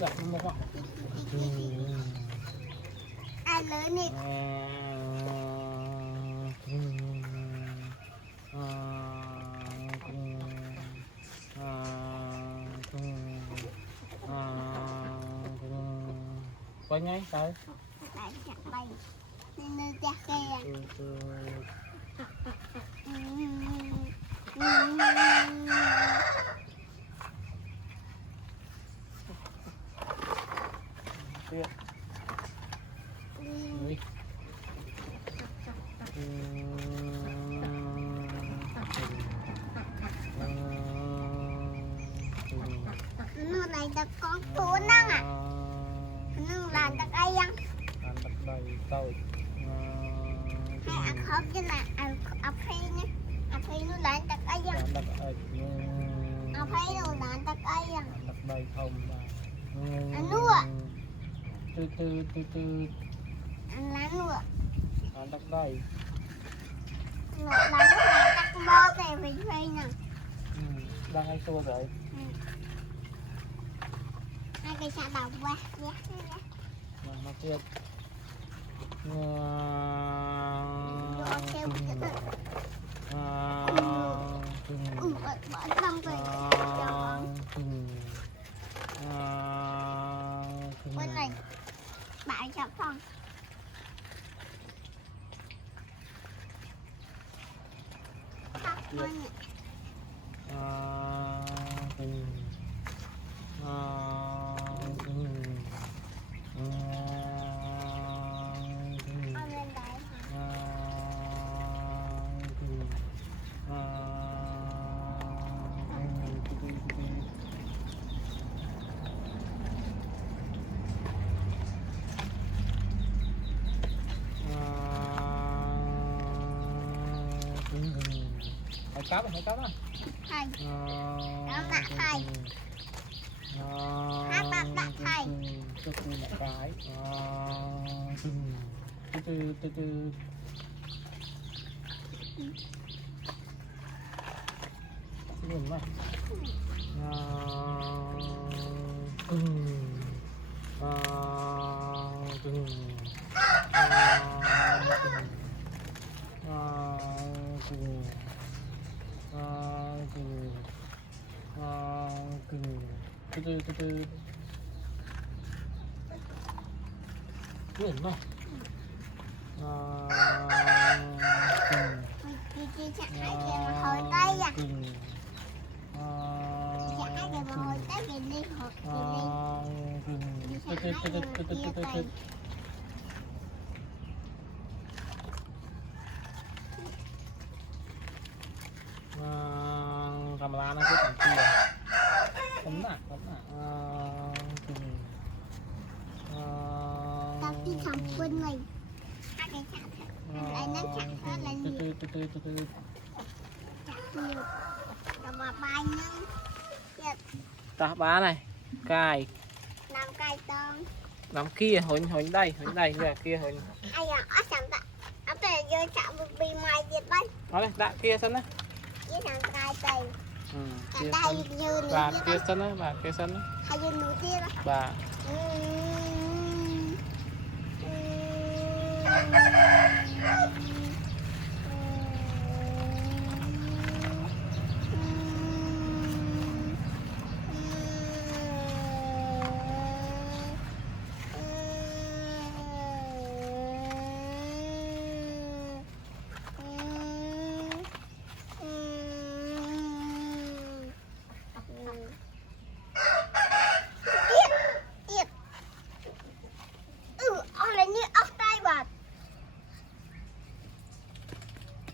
Dạ, một ạ. Ai lớn đi. Quay ngay tới. Lại chặt bay. Nên chặt kìa. Chưa. Ui. Nó này là con thú năng à? Nó là đặc ai ăn? Ăn đặc đầy tàu. Hay ăn khóc chứ là ăn phê nhé. Ăn phê nó là đặc ai ăn? Ăn đặc đầy. Ăn phê nó là đặc ai ăn? Ăn đặc đầy không mà. Ăn nua. Từ. Ăn lá nua. Ăn đặc đầy. Nó là nó là đặc mơ này phải phê nè. Đang hay xua rồi. Hai cái xà đầu qua. Nó kia. Bỏ xong rồi. Bên này. Bạn chọn phòng. Tóc bên này. Hai cáp đó. Hai. Đó là hai. Hai bạc đặt hai. Cho tôi một cái. Từ. Nhìn mà. Từ. Nhìn mà. Chị chặt hai kìa mà hồi tay à. Chặt hai kìa mà hồi tay kìa đi hột kìa đi. Camera nó cứ thẳng kia. Tấm nè. Tao đi thẳng bên này. Hai cái chặt lại nó chặt hết là nhiều. Từ. Chặt nhiều. Rồi mà bay nhân. Ta bá này. Cài. Làm cài tôm. Nắm kia, hồi đây, nè kia hồi. Ai à, ở sẵn ta. Ở đây vô chạm bị mày diệt bay. Đó đây, đã kia sân đấy. Với thằng cài tì. Kia Đây như bà kia sân đấy, bà kia sân đấy. Hay như nụ kia đó. Bà.